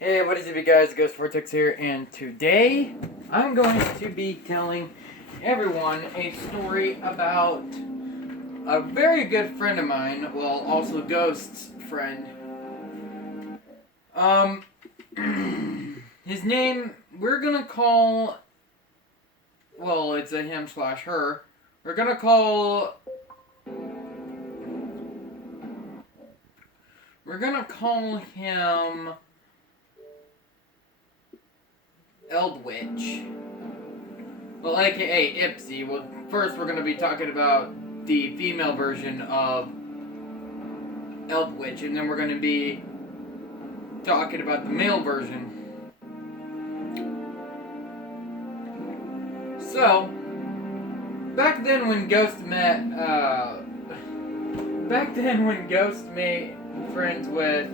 Hey, what is up, you guys? Ghost Vortex here, and today I'm going to be telling everyone a story about a very good friend of mine, well, also Ghost's friend. His name, we're gonna call, well, it's a him slash her. We're gonna call him Eldwitch. Well, aka Ipsy. Well, first we're going to be talking about the female version of Eldwitch, and then we're going to be talking about the male version. So, back then when Ghost made friends with,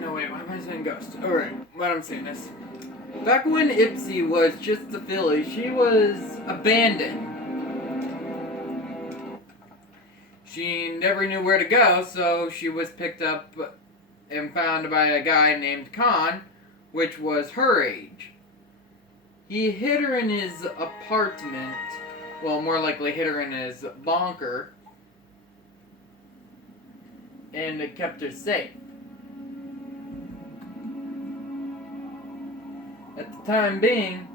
no wait, why am I saying Ghost? Alright, what I'm saying is, back when Ipsy was just a filly, she was abandoned. She never knew where to go, so she was picked up and found by a guy named Khan, which was her age. He hid her in his apartment, well, more likely hid her in his bunker, and it kept her safe. At the time being,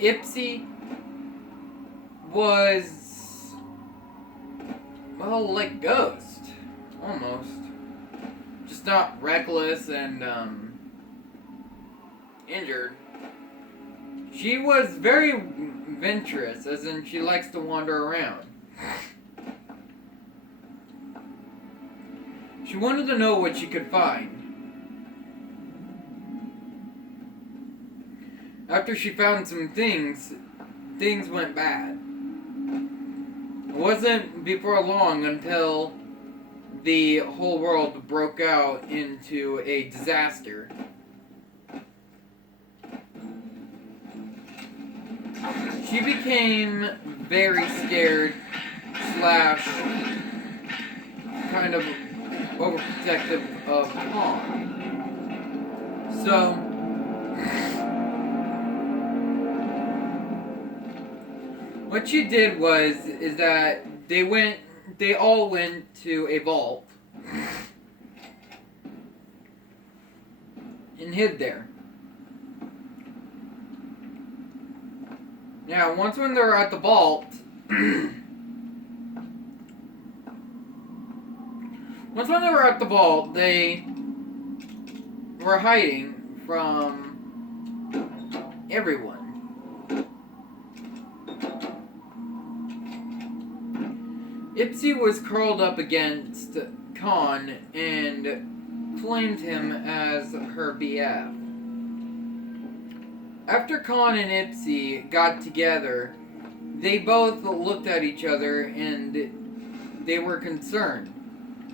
Ipsy was, well, like Ghost, almost. Just not reckless and, injured. She was very adventurous, as in she likes to wander around. She wanted to know what she could find. After she found some things went bad. It wasn't before long until the whole world broke out into a disaster. She became very scared slash kind of overprotective of Khan. So what she did is that they all went to a vault and hid there. Now, once when they were at the vault, they were hiding from everyone. Ipsy was curled up against Khan and claimed him as her BF. After Khan and Ipsy got together, they both looked at each other and they were concerned,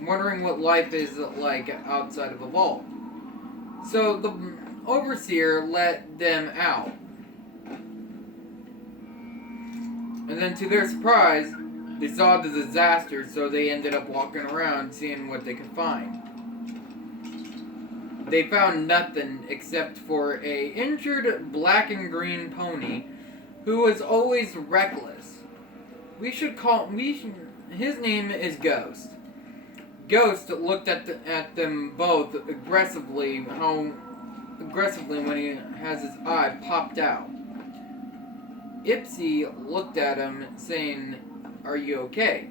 wondering what life is like outside of a vault. So the overseer let them out. And then to their surprise, they saw the disaster, so they ended up walking around seeing what they could find. They found nothing except for a injured black and green pony who was always reckless. His name is Ghost. Ghost looked at them both aggressively when he has his eye popped out. Ipsy looked at him saying, "Are you okay?"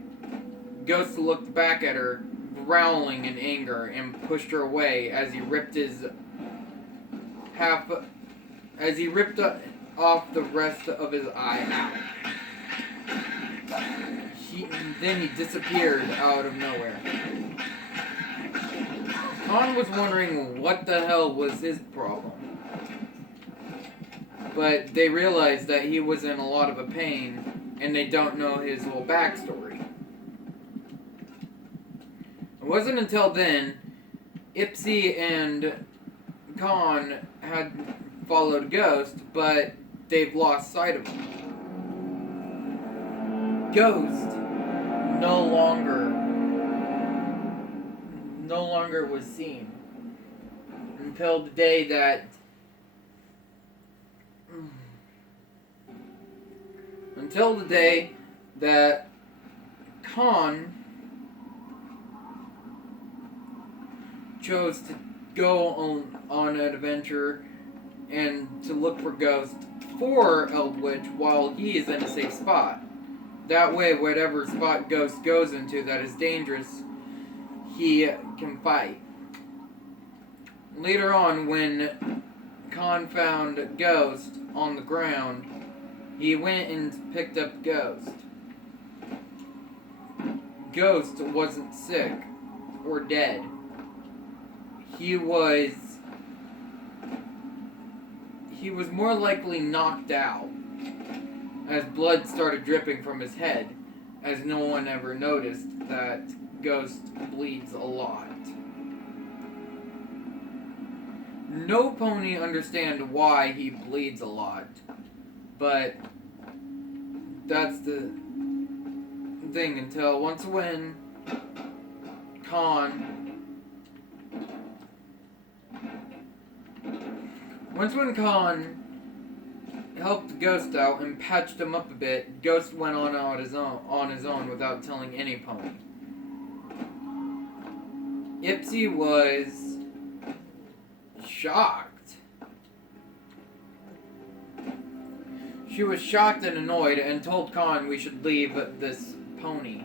Ghost looked back at her, growling in anger, and pushed her away as he ripped off the rest of his eye out. Then he disappeared out of nowhere. Khan was wondering what the hell was his problem, but they realized that he was in a lot of a pain, and they don't know his whole backstory. It wasn't until then Ipsy and Khan had followed Ghost, but they've lost sight of him. Ghost no longer was seen until the day that Khan chose to go on an adventure and to look for Ghost for Eldritch while he is in a safe spot. That way, whatever spot Ghost goes into that is dangerous, he can fight. Later on, when Khan found Ghost on the ground, he went and picked up Ghost. Ghost wasn't sick or dead. He was more likely knocked out, as blood started dripping from his head, as no one ever noticed that Ghost bleeds a lot. No pony understands why he bleeds a lot, but that's the thing until once when Khan helped Ghost out and patched him up a bit, Ghost went on his own without telling any pony. Ipsy was shocked. She was shocked and annoyed and told Khan we should leave this pony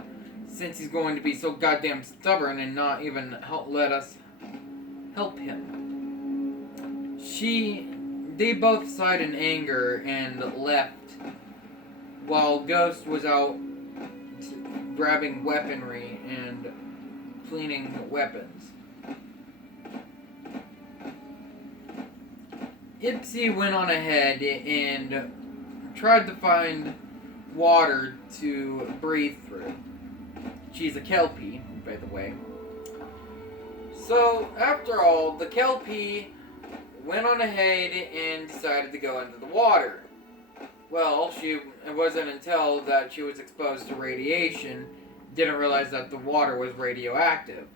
since he's going to be so goddamn stubborn and not even let us help him. They both sighed in anger and left while Ghost was out grabbing weaponry and cleaning weapons. Ipsy went on ahead and tried to find water to breathe through. She's a Kelpie, by the way. So, after all, the Kelpie went on ahead and decided to go into the water. Well, it wasn't until that she was exposed to radiation, didn't realize that the water was radioactive.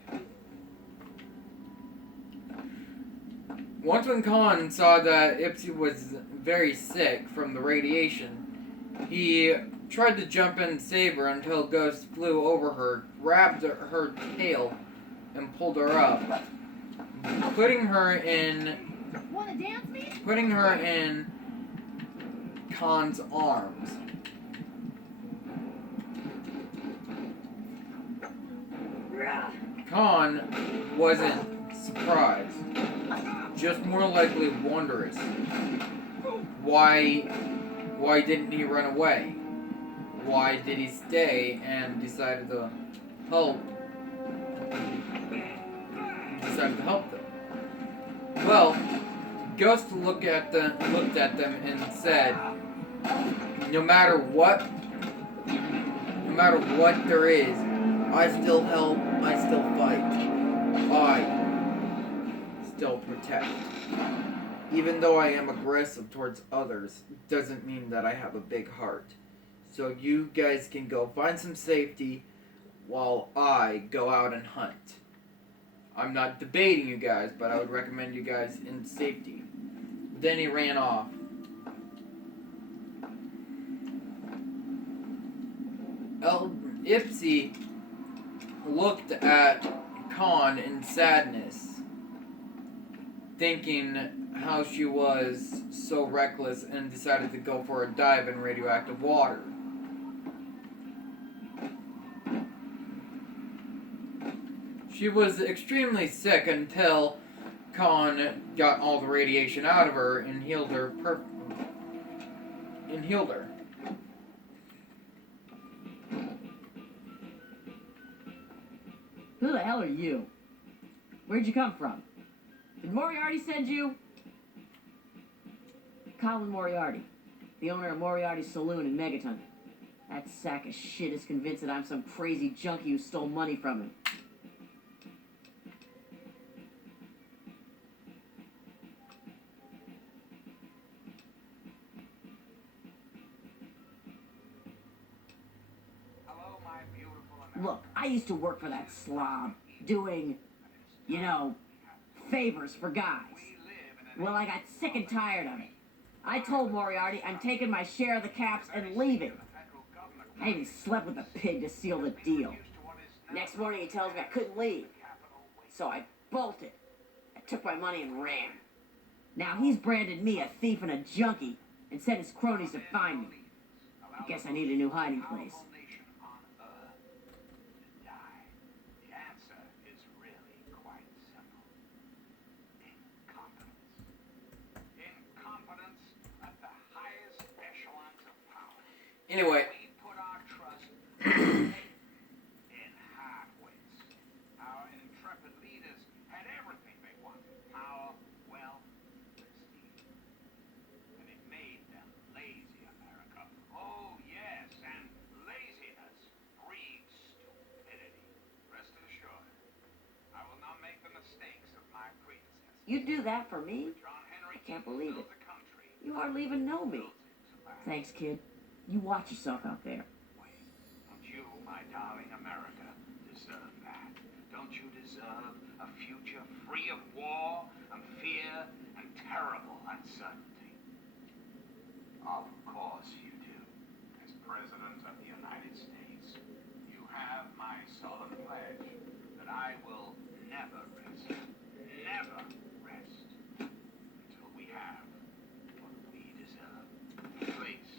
Once when Khan saw that Ipsy was very sick from the radiation, he tried to jump in and save her until Ghost flew over her, grabbed her tail, and pulled her up, putting her in Khan's arms. Khan wasn't surprised, just more likely wondrous. Why didn't he run away? Why did he stay and decided to help them? Well, Ghost looked at them and said, no matter what there is, I still help, I still fight, I still protect. Even though I am aggressive towards others, doesn't mean that I have a big heart. So you guys can go find some safety while I go out and hunt. I'm not debating you guys, but I would recommend you guys in safety. Then he ran off. Ipsy looked at Khan in sadness, thinking how she was so reckless and decided to go for a dive in radioactive water. She was extremely sick until Khan got all the radiation out of her and healed her. Who the hell are you? Where'd you come from? Did Moriarty send you? Colin Moriarty, the owner of Moriarty's Saloon in Megaton. That sack of shit is convinced that I'm some crazy junkie who stole money from him. Look, I used to work for that slob, doing, you know, favors for guys. Well, I got sick and tired of it. I told Moriarty I'm taking my share of the caps and leaving. I even slept with the pig to seal the deal. Next morning he tells me I couldn't leave. So I bolted. I took my money and ran. Now he's branded me a thief and a junkie and sent his cronies to find me. I guess I need a new hiding place. Anyway. You'd do that for me? I can't believe it. You hardly even know me. Thanks, kid. You watch yourself out there. Don't you, my darling America, deserve that? Don't you deserve a future free of war and fear and terrible uncertainty? Of course you do. As President of the United States, you have my solemn pledge that I will never rest, until we have what we deserve. Place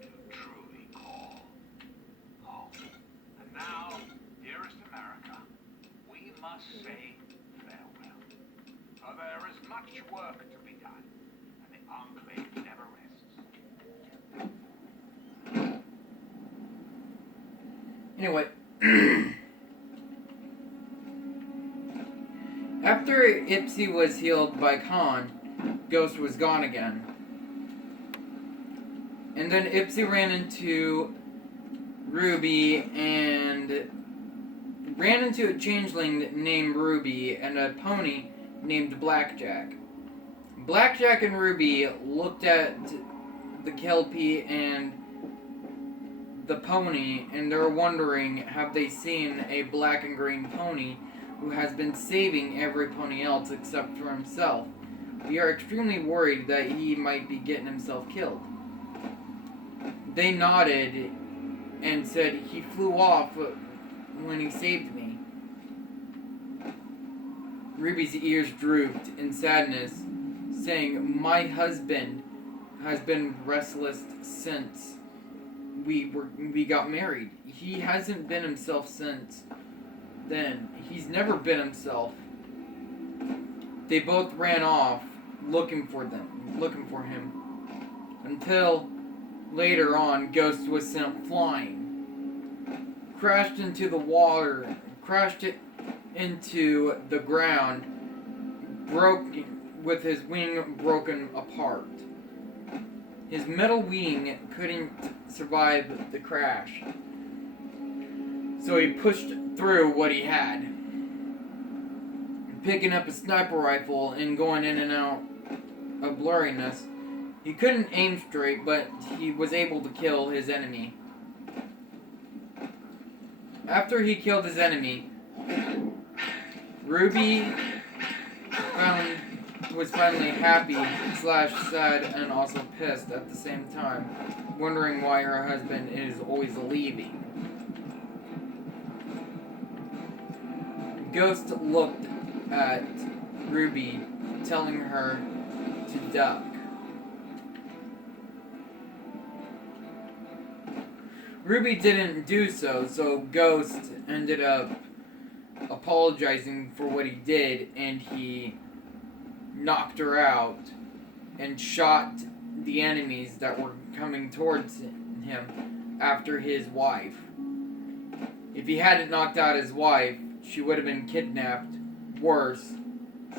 to truly call home. And now, dearest America, we must say farewell. For there is much work to be done, and the enclave never rests. Anyway. After Ipsy was healed by Khan, Ghost was gone again. And then Ipsy ran into Ruby and ran into a changeling named Ruby and a pony named Blackjack. Blackjack and Ruby looked at the Kelpie and the pony and they're wondering, have they seen a black and green pony who has been saving every pony else except for himself? We are extremely worried that he might be getting himself killed. They nodded and said, he flew off when he saved me. Ruby's ears drooped in sadness, saying, my husband has been restless since we got married. He hasn't been himself since then. He's never been himself. They both ran off looking for him. Until later on, Ghost was sent flying. Crashed into the water, crashed it into the ground, with his wing broken apart. His metal wing couldn't survive the crash, so he pushed through what he had, picking up a sniper rifle and going in and out of blurriness. He couldn't aim straight, but he was able to kill his enemy. After he killed his enemy, Ruby was finally happy / sad and also pissed at the same time, wondering why her husband is always leaving. Ghost looked at Ruby, telling her to duck. Ruby didn't do so, so Ghost ended up apologizing for what he did, and he knocked her out and shot the enemies that were coming towards him after his wife. If he hadn't knocked out his wife, she would have been kidnapped. Worse,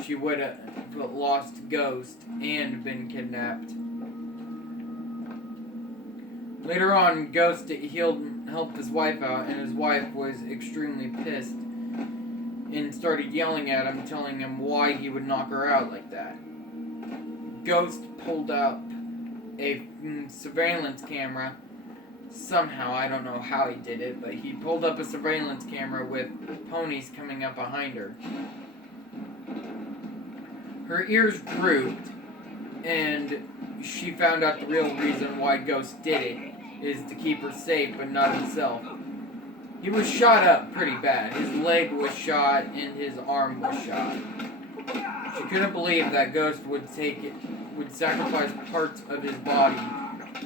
she would have lost Ghost and been kidnapped. Later on, Ghost helped his wife out, and his wife was extremely pissed and started yelling at him, telling him why he would knock her out like that. Ghost pulled up a surveillance camera Somehow, I don't know how he did it, but he pulled up a surveillance camera with ponies coming up behind her. Her ears drooped, and she found out the real reason why Ghost did it is to keep her safe, but not himself. He was shot up pretty bad. His leg was shot, and his arm was shot. She couldn't believe that Ghost would sacrifice parts of his body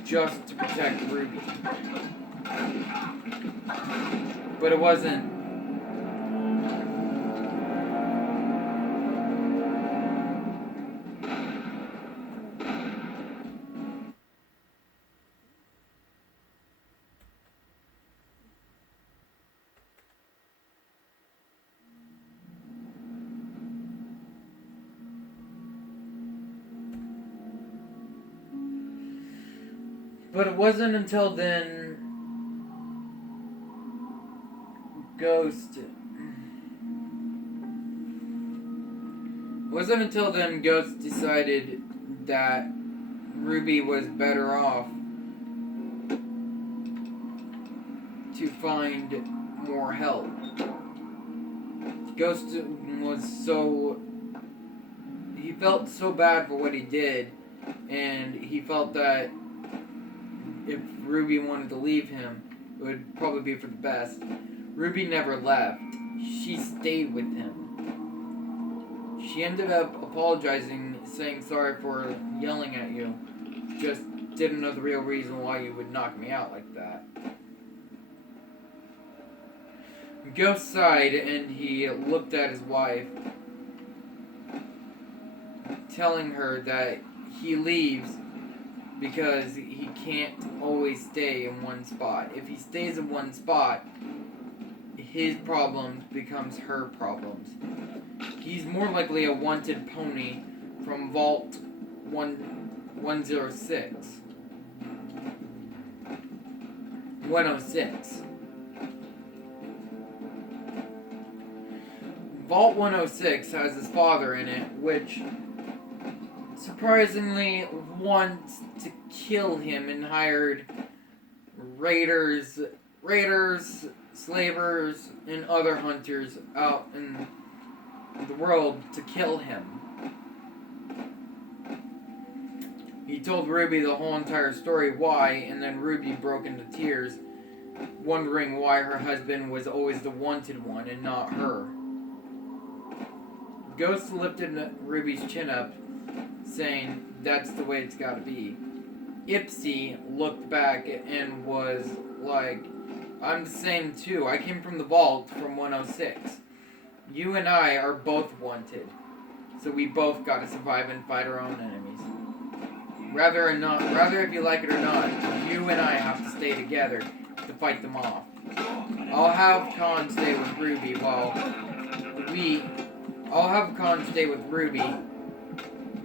just to protect Ruby. But it wasn't. But it wasn't until then Ghost decided that Ruby was better off to find more help. Ghost he felt so bad for what he did, and he felt that if Ruby wanted to leave him, it would probably be for the best. Ruby never left. She stayed with him. She ended up apologizing, saying sorry for yelling at you. Just didn't know the real reason why you would knock me out like that. Ghost sighed and he looked at his wife, telling her that he leaves because he can't always stay in one spot. If he stays in one spot, his problems becomes her problems. He's more likely a wanted pony from Vault 106. 106. Vault 106 has his father in it, which surprisingly wants to kill him and hired raiders, slavers, and other hunters out in the world to kill him. He told Ruby the whole entire story why, and then Ruby broke into tears, wondering why her husband was always the wanted one and not her. Ghost lifted Ruby's chin up, saying, "That's the way it's gotta be." Ipsy looked back and was like, "I'm the same too. I came from the vault from 106. You and I are both wanted. So we both gotta survive and fight our own enemies. Rather if you like it or not, you and I have to stay together to fight them off. I'll have Khan stay with Ruby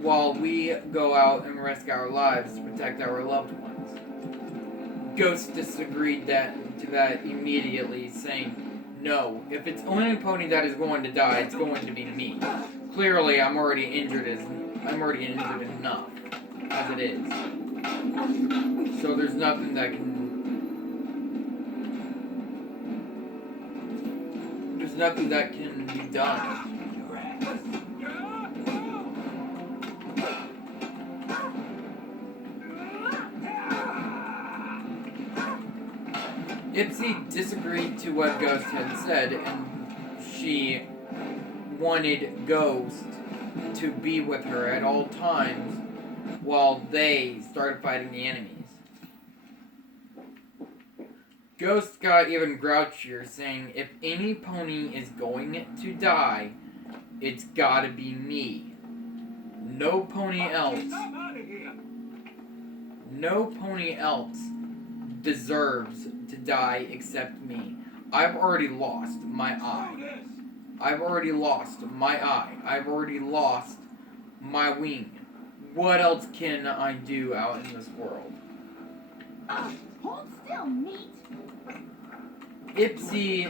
while we go out and risk our lives to protect our loved ones." Ghost disagreed to that immediately, saying, "No, if it's only a pony that is going to die, it's going to be me. Clearly, I'm already injured enough as it is. So there's nothing that can be done." Ipsy disagreed to what Ghost had said, and she wanted Ghost to be with her at all times while they started fighting the enemies. Ghost got even grouchier, saying, "If any pony is going to die, it's gotta be me. No pony else deserves to die except me. I've already lost my eye. I've already lost my eye. I've already lost my wing. What else can I do out in this world?" Hold still, meat. Ipsy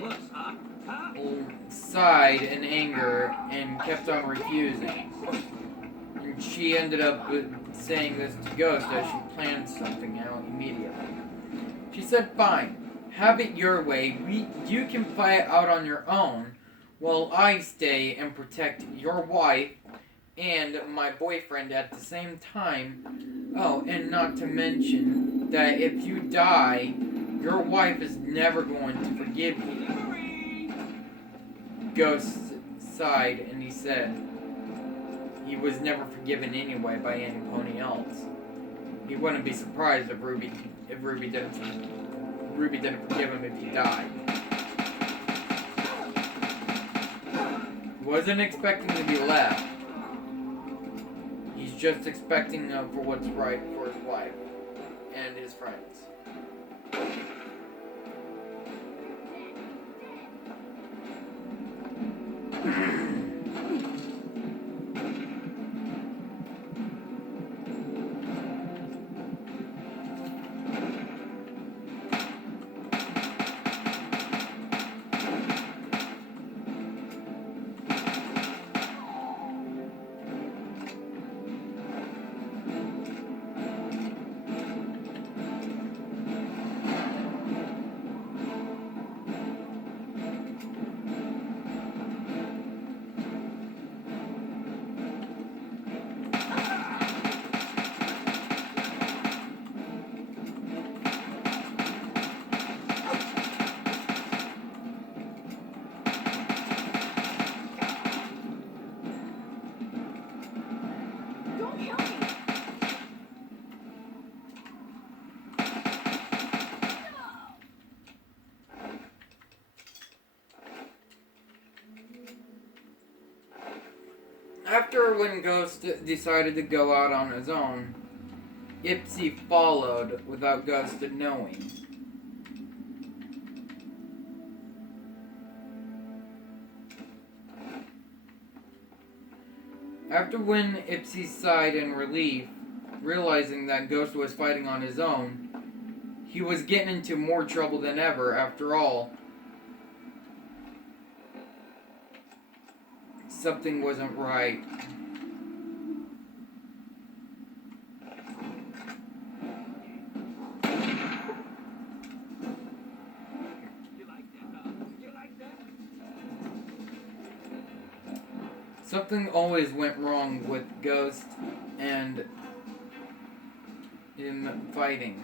sighed in anger and kept on refusing. And she ended up saying this to Ghost as she planned something out immediately. She said, fine, have it your way. You can fight out on your own while I stay and protect your wife and my boyfriend at the same time. Oh, and not to mention that if you die, your wife is never going to forgive you. Ghost sighed and he said he was never forgiven anyway by any pony else. He wouldn't be surprised if Ruby didn't forgive him if he died. He wasn't expecting to be left. He's just expecting for what's right for his wife and his friends. After when Ghost decided to go out on his own, Ipsy followed without Ghost knowing. After when Ipsy sighed in relief, realizing that Ghost was fighting on his own, he was getting into more trouble than ever. After all, something wasn't right. Something always went wrong with Ghost and him fighting.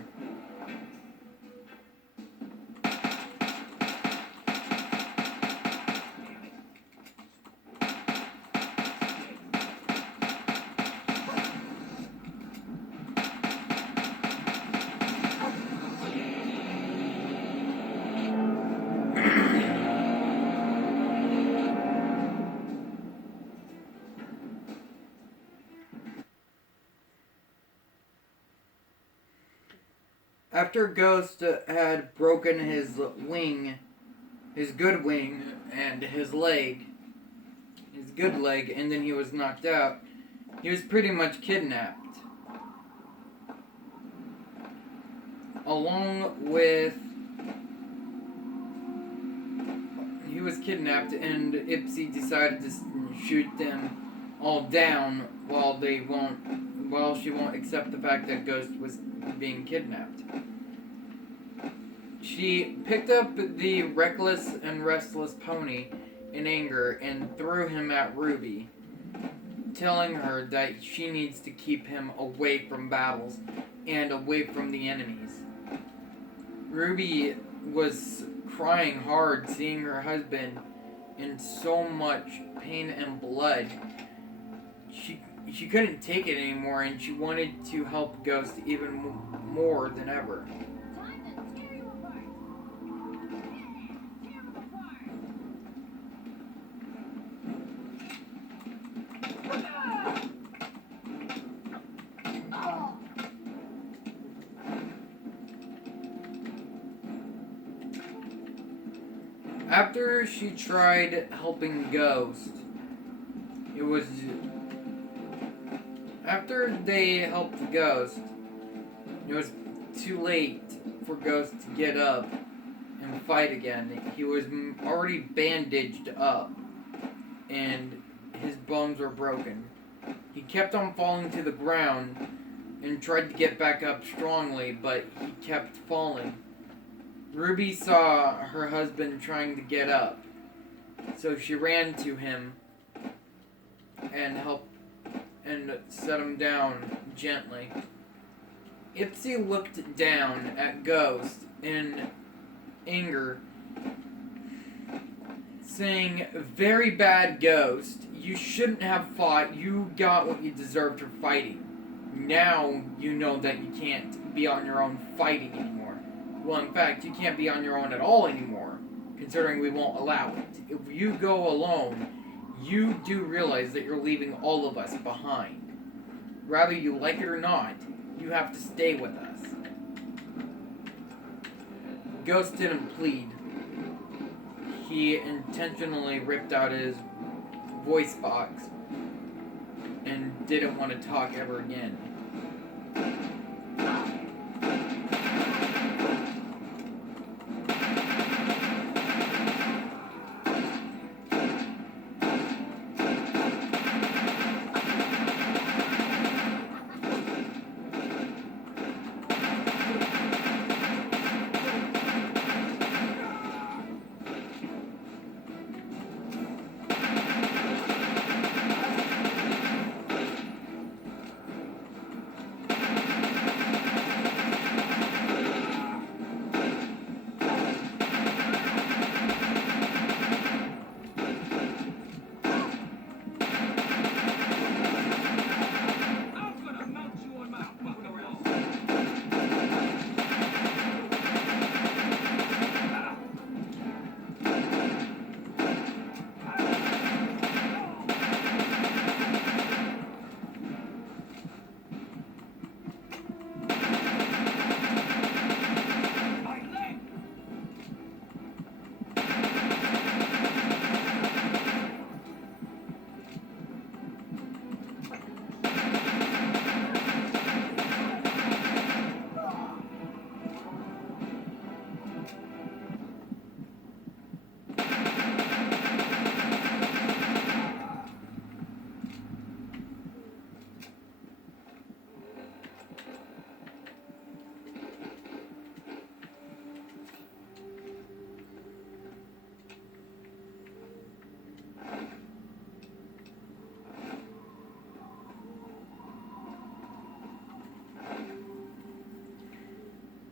After Ghost had broken his wing, his good wing, and his good leg, and then he was knocked out, he was pretty much kidnapped. He was kidnapped, and Ipsy decided to shoot them all down while she won't accept the fact that Ghost was being kidnapped. She picked up the reckless and restless pony in anger and threw him at Ruby, telling her that she needs to keep him away from battles and away from the enemies. Ruby was crying hard, seeing her husband in so much pain and blood. She couldn't take it anymore, and she wanted to help Ghost even more than ever. After she tried helping Ghost, after they helped the Ghost, it was too late for Ghost to get up and fight again. He was already bandaged up, and his bones were broken. He kept on falling to the ground and tried to get back up strongly, but he kept falling. Ruby saw her husband trying to get up, so she ran to him and helped and set him down gently. Ipsy looked down at Ghost in anger, saying, "Very bad, Ghost. You shouldn't have fought. You got what you deserved for fighting. Now you know that you can't be on your own fighting anymore. Well, in fact, you can't be on your own at all anymore, considering we won't allow it. If you go alone, you do realize that you're leaving all of us behind. Whether you like it or not, you have to stay with us." Ghost didn't plead. He intentionally ripped out his voice box and didn't want to talk ever again.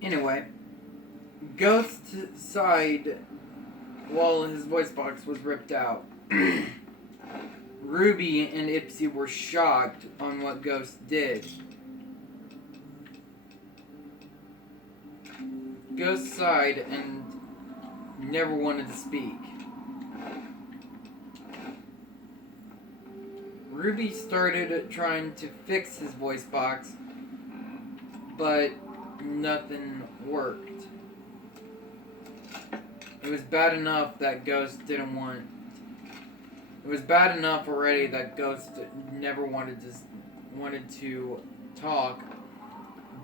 Anyway, Ghost sighed while his voice box was ripped out. Ruby and Ipsy were shocked on what Ghost did. Ghost sighed and never wanted to speak. Ruby started trying to fix his voice box, but nothing worked. It was bad enough that Ghost didn't want... It was bad enough already that Ghost never wanted to talk,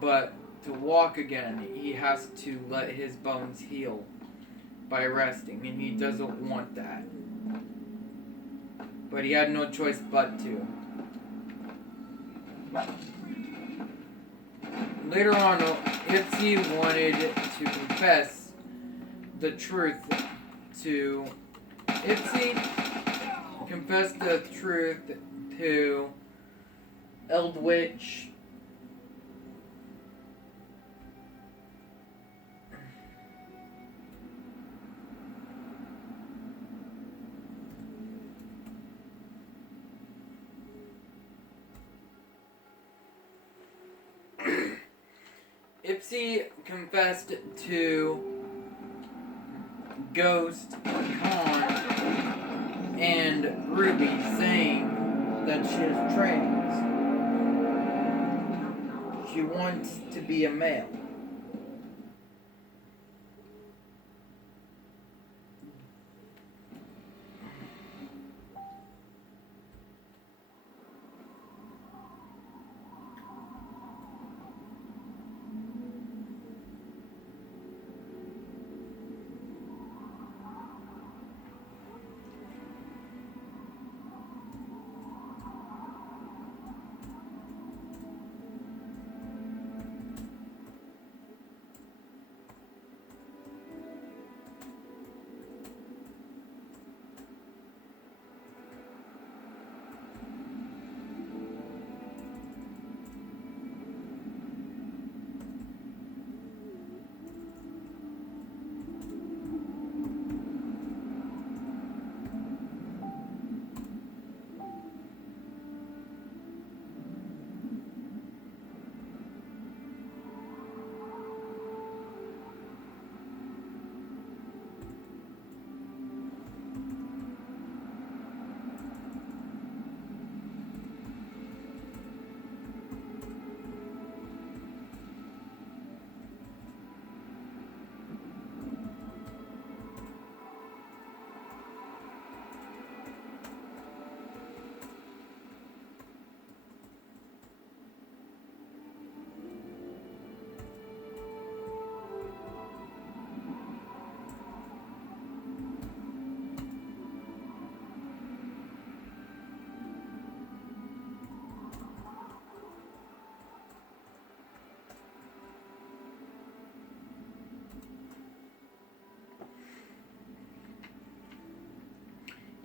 but to walk again, he has to let his bones heal by resting, and he doesn't want that. But he had no choice but to. Later on, Ipsy wanted to confess the truth to... Ipsy confessed the truth to Eldritch. Ipsy confessed to Ghost, Con, and Ruby, saying that she has trainings. She wants to be a male.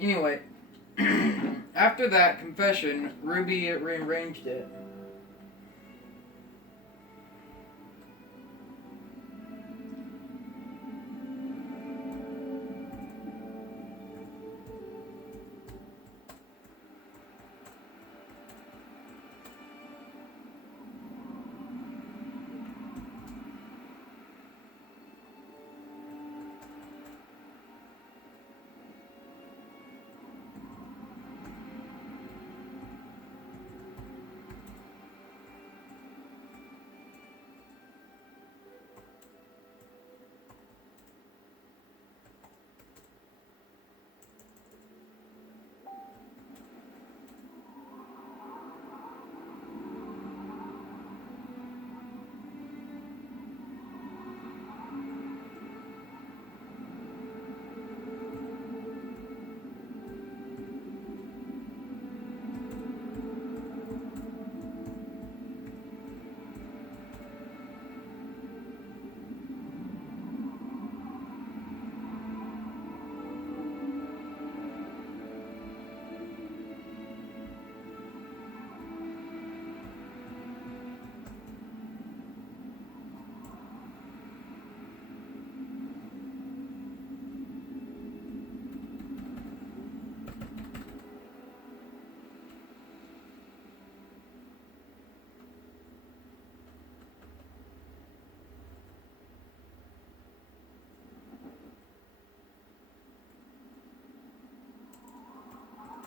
Anyway, after that confession, Ruby rearranged it.